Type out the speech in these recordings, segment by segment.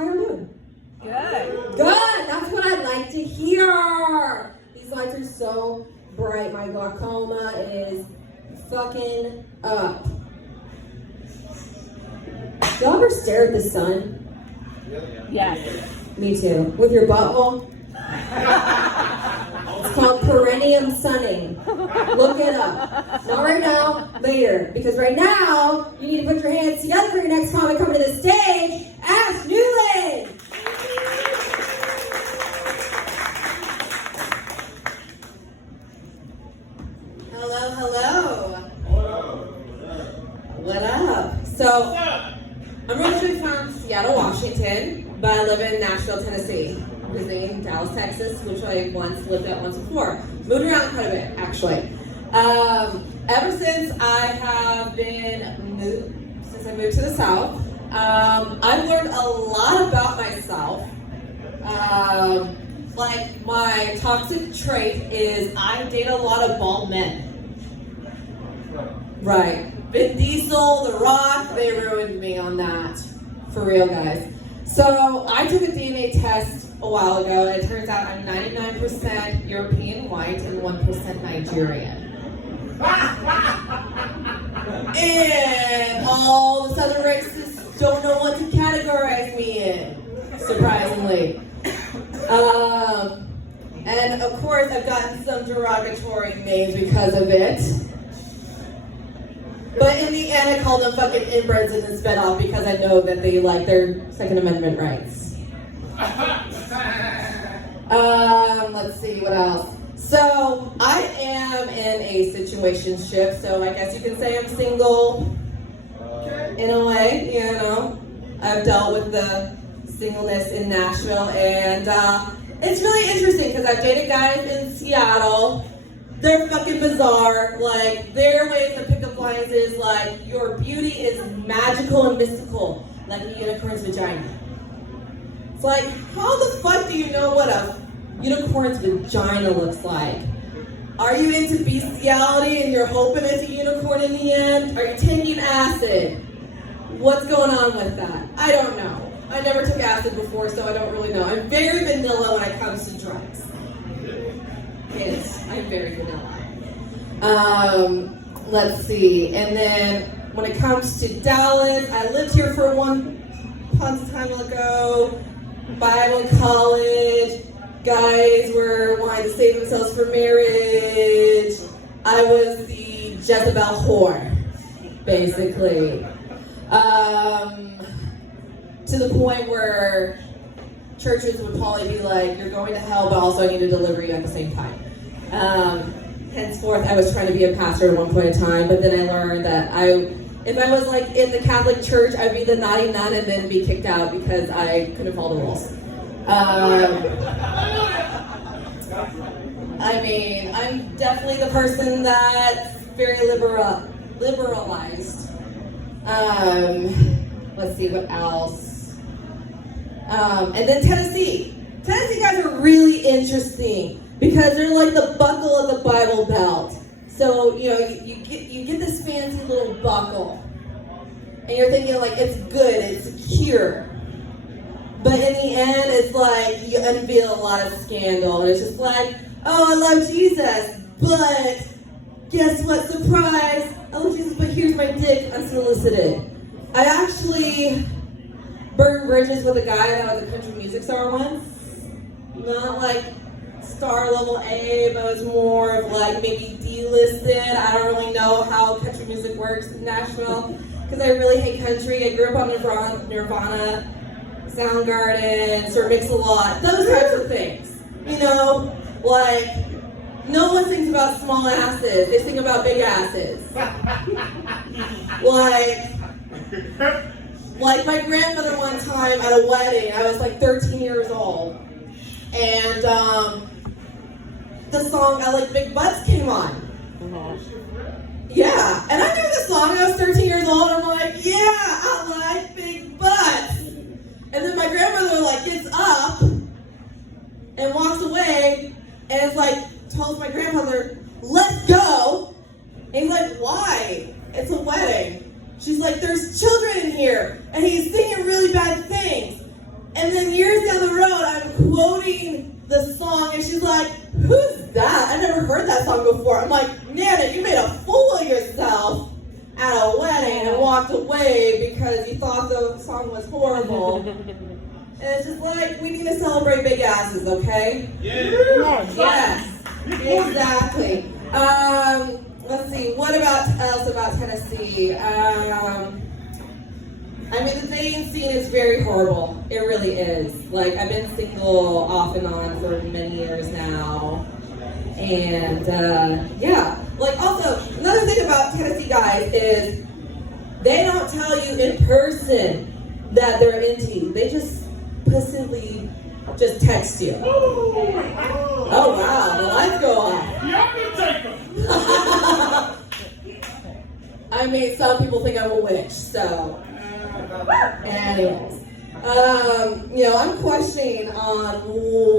How you doing? Good. Good. That's what I'd like to hear. These lights are so bright. My glaucoma is fucking up. Y'all ever stare at the sun? Yes. Me too. With your butthole? It's called perineum sunning. Look it up. Not right now, later. Because right now, you need to put your hands together for your next comic coming to the stage, Ash Newland! Hello, hello. What up? So, I'm originally from Seattle, Washington, but I live in Nashville, Tennessee. I'm visiting Dallas, Texas, which I once lived at once before. Moved around quite a bit, actually. Ever since I moved to the South, I've learned a lot about myself. Like, my toxic trait is I date a lot of bald men. Right. Vin Diesel, The Rock, they ruined me on that. For real, guys. So, I took a DNA test a while ago, and it turns out I'm 99% European white and 1% Nigerian. And all the southern races don't know what to categorize me in, surprisingly. And of course, I've gotten some derogatory names because of it. But in the end, I call them fucking inbreds and sped off because I know that they like their Second Amendment rights. Let's see, what else? So, I am in a situationship, so I guess you can say I'm single in a way, you know. I've dealt with the singleness in Nashville, and it's really interesting because I've dated guys in Seattle. They're fucking bizarre. Like, their ways of pickup lines is like, your beauty is magical and mystical, like a unicorn's vagina. It's like, how the fuck do you know what a unicorn's vagina looks like? Are you into bestiality and you're hoping it's a unicorn in the end? Are you taking acid? What's going on with that? I don't know. I never took acid before, so I don't really know. I'm very vanilla when it comes to drugs. Yes, I'm very vanilla. Let's see. And then when it comes to Dallas, I lived here for once upon a time ago. Bible college. Guys were wanting to save themselves for marriage. I was the Jezebel whore, basically. To the point where churches would probably be like, you're going to hell, but also I need to deliver you at the same time. Henceforth, I was trying to be a pastor at one point in time, but then I learned that if I was like in the Catholic Church, I'd be the naughty nun and then be kicked out because I couldn't follow the rules. I mean, I'm definitely the person that's very liberalized. Let's see, what else? And then Tennessee. Tennessee guys are really interesting because they're like the buckle of the Bible Belt. So, you know, you get this fancy little buckle. And you're thinking like, it's good, it's secure. But in the end, it's like, you unveil a lot of scandal. And it's just like, oh, I love Jesus, but guess what, surprise. I love Jesus, but here's my dick unsolicited. I actually burned bridges with a guy that was a country music star once. Not like star level A, but it was more of like maybe D-listed. I don't really know how country music works in Nashville because I really hate country. I grew up on Nirvana, Soundgarden, Sir Mix-a-Lot, those types of things. You know, like, no one thinks about small asses. They think about big asses. Like my grandmother one time at a wedding, I was like 13 years old. And the song I Like Big Butts came on. Yeah, and I knew the song. I was 13 years old, and I'm like, yeah, I like big butts. And then my grandmother like gets up and walks away, and it's like tells my grandmother, "Let's go." And he's like, "Why? It's a wedding." She's like, "There's children in here, and he's singing really bad things." And then years down the road, I'm quoting the song, and she's like, "Who's that? I never heard that song before." I'm like, "Nana, you made a fool of yourself at a wedding and walked away because you thought the song was horrible." And it's just like, we need to celebrate big asses, okay? Yes. Exactly. Let's see. What else about Tennessee? I mean, the dating scene is very horrible. It really is. Like, I've been single off and on for many years now. And, yeah. Like, also, another thing about Tennessee guys is they don't tell you in person that they're into you. They just passively just text you. Oh, wow. The lights go off. I mean, some people think I'm a witch, so... Anyways, I'm questioning on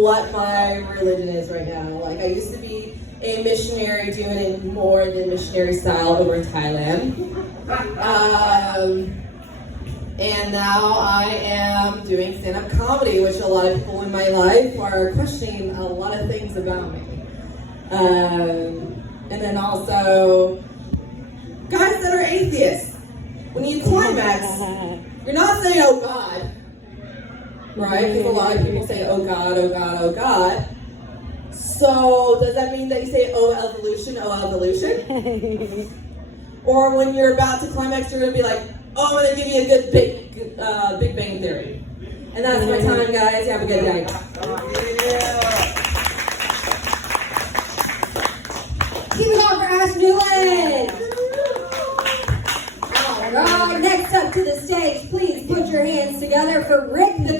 what my religion is right now. Like, I used to be a missionary doing it more than missionary style over in Thailand. And now I am doing stand-up comedy, which a lot of people in my life are questioning a lot of things about me. And then also, guys that are atheists. When you climax, you're not saying, "Oh God," right? Because a lot of people say, "Oh God, oh God, oh God." So does that mean that you say, "Oh evolution, oh evolution"? Or when you're about to climax, you're going to be like, "Oh, I'm going to give you a good Big Bang Theory." And that's my time, guys. Have a good day. Keep it on for us, Newland. All right, next up to the stage, please put your hands together for Rick the